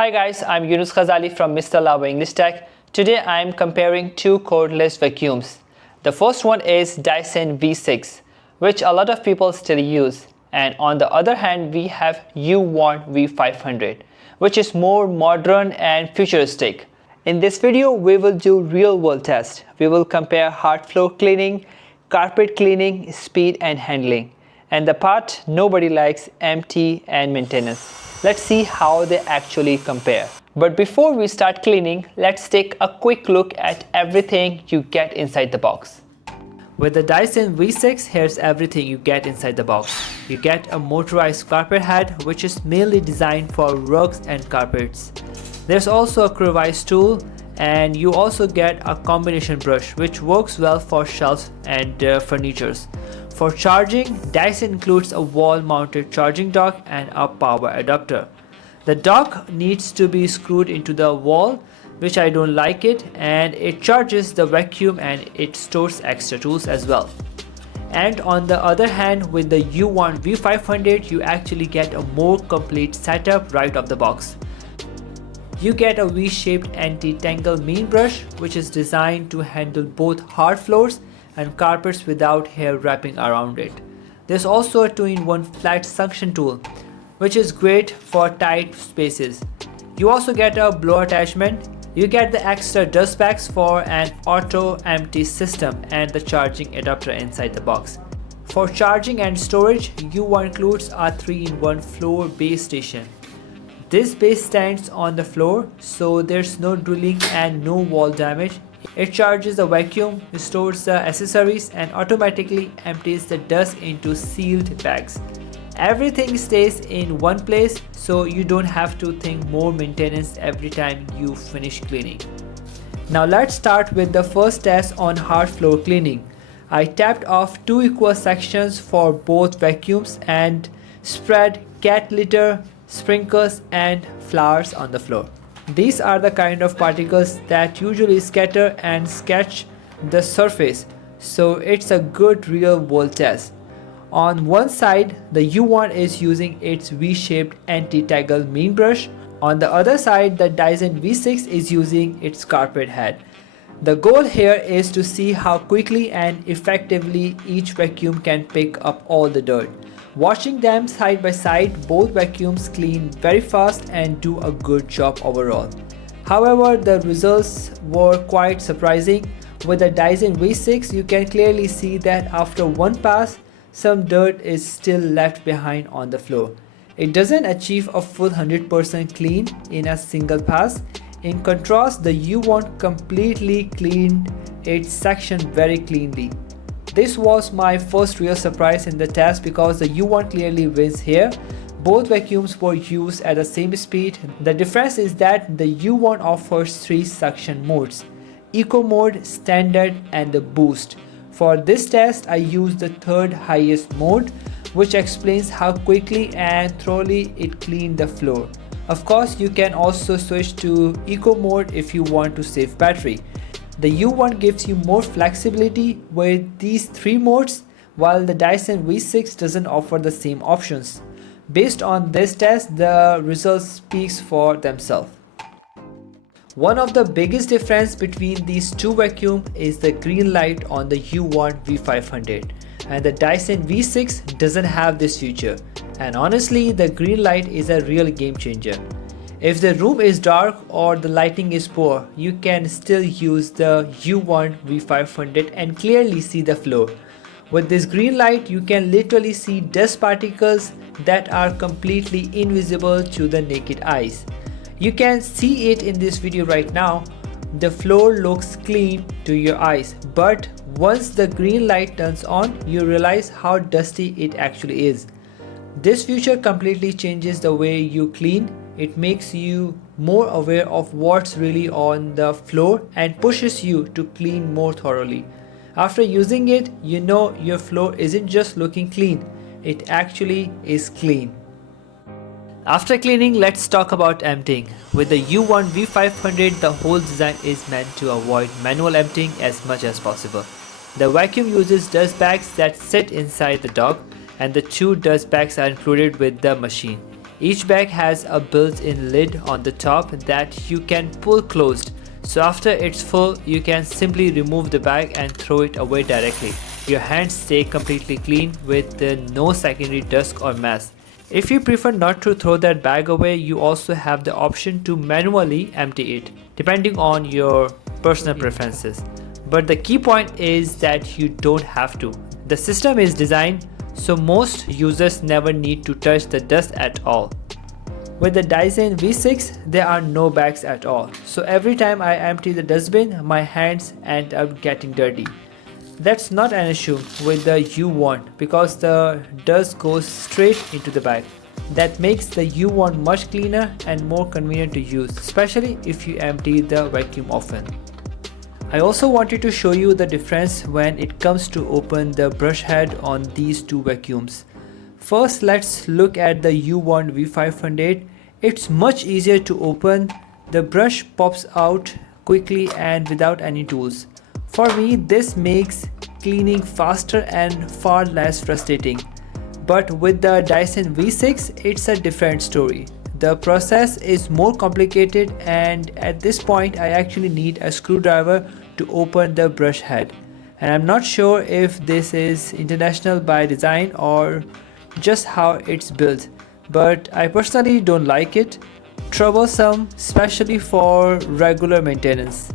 Hi guys, I'm Yunus Khazali from Mr.Laowai-English Tech. Today I'm comparing two cordless vacuums. The first one is Dyson V6, which a lot of people still use. And on the other hand, we have UWANT V500, which is more modern and futuristic. In this video, we will do real-world tests. We will compare hard floor cleaning, carpet cleaning, speed and handling, and the part nobody likes, empty and maintenance. Let's see how they actually compare. But before we start cleaning, let's take a quick look at everything you get inside the box. With the Dyson V6, here's everything you get inside the box. You get a motorized carpet head, which is mainly designed for rugs and carpets. There's also a crevice tool, and you also get a combination brush, which works well for shelves and furnitures. For charging, Dyson includes a wall-mounted charging dock and a power adapter. The dock needs to be screwed into the wall, which I don't like it, and it charges the vacuum and it stores extra tools as well. And on the other hand, with the UWANT V500, you actually get a more complete setup right off the box. You get a V-shaped anti-tangle mean brush, which is designed to handle both hard floors and carpets without hair wrapping around it. There's also a 2-in-1 flat suction tool, which is great for tight spaces. You also get a blower attachment. You get the extra dust bags for an auto empty system and the charging adapter inside the box. For charging and storage, UWANT includes a 3-in-1 floor base station. This base stands on the floor, so there's no drilling and no wall damage. It charges the vacuum, stores the accessories, and automatically empties the dust into sealed bags. Everything stays in one place, so you don't have to think more maintenance every time you finish cleaning. Now let's start with the first test on hard floor cleaning. I tapped off 2 equal sections for both vacuums and spread cat litter, sprinkles and flowers on the floor. These are the kind of particles that usually scatter and sketch the surface, so it's a good real-world test. On one side, the UWANT is using its V-shaped anti-tangle mean brush. On the other side, the Dyson V6 is using its carpet head. The goal here is to see how quickly and effectively each vacuum can pick up all the dirt. Watching them side by side, both vacuums clean very fast and do a good job overall. However, the results were quite surprising. With the Dyson V6, you can clearly see that after one pass, some dirt is still left behind on the floor. It doesn't achieve a full 100% clean in a single pass. In contrast, the UWANT completely cleaned its section very cleanly. This was my first real surprise in the test because the UWANT clearly wins here. Both vacuums were used at the same speed. The difference is that the UWANT offers 3 suction modes: Eco mode, Standard and the Boost. For this test, I used the 3rd highest mode, which explains how quickly and thoroughly it cleaned the floor. Of course, you can also switch to Eco mode if you want to save battery. The UWANT gives you more flexibility with these 3 modes, while the Dyson V6 doesn't offer the same options. Based on this test, the results speaks for themselves. One of the biggest difference between these two vacuums is the green light on the UWANT V500, and the Dyson V6 doesn't have this feature. And honestly, the green light is a real game changer. If the room is dark or the lighting is poor, you can still use the UWANT V500 and clearly see the floor. With this green light, you can literally see dust particles that are completely invisible to the naked eyes. You can see it in this video right now. The floor looks clean to your eyes, but once the green light turns on, you realize how dusty it actually is. This feature completely changes the way you clean. It makes you more aware of what's really on the floor and pushes you to clean more thoroughly. After using it, you know your floor isn't just looking clean, it actually is clean. After cleaning, let's talk about emptying. With the UWANT V500, the whole design is meant to avoid manual emptying as much as possible. The vacuum uses dust bags that sit inside the dock, and the 2 dust bags are included with the machine. Each bag has a built-in lid on the top that you can pull closed. So after it's full, you can simply remove the bag and throw it away directly. Your hands stay completely clean with no secondary dust or mess. If you prefer not to throw that bag away, you also have the option to manually empty it, depending on your personal preferences. But the key point is that you don't have to. The system is designed so most users never need to touch the dust at all. With the Dyson V6, there are no bags at all. So every time I empty the dustbin, my hands end up getting dirty. That's not an issue with the UWANT because the dust goes straight into the bag. That makes the UWANT much cleaner and more convenient to use, especially if you empty the vacuum often. I also wanted to show you the difference when it comes to open the brush head on these two vacuums. First, let's look at the UWANT V500. It's much easier to open. The brush pops out quickly and without any tools. For me, this makes cleaning faster and far less frustrating. But with the Dyson V6, it's a different story. The process is more complicated, and at this point I actually need a screwdriver to open the brush head. And I'm not sure if this is intentional by design or just how it's built, but I personally don't like it. Troublesome, especially for regular maintenance.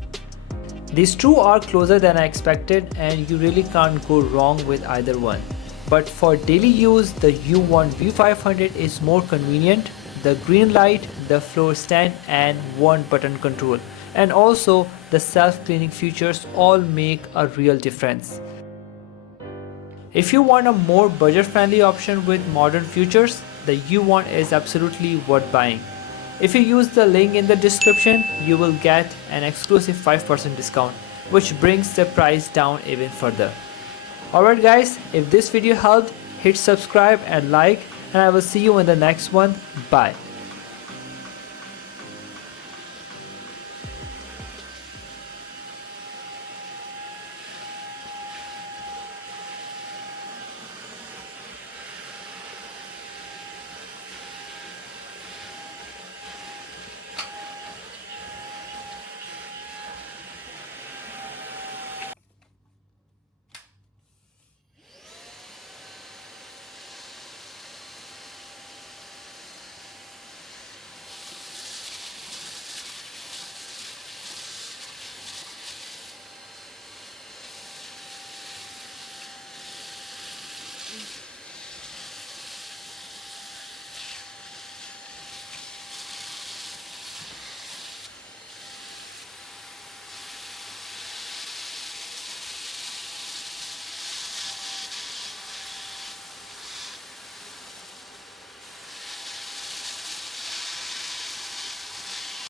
These two are closer than I expected, and you really can't go wrong with either one. But for daily use, the UWANT V500 is more convenient. The green light, the floor stand, and one button control, and also the self-cleaning features all make a real difference. If you want a more budget-friendly option with modern features, the UWANT is absolutely worth buying. If you use the link in the description, you will get an exclusive 5% discount, which brings the price down even further. Alright guys, if this video helped, hit subscribe and like, and I will see you in the next one. Bye.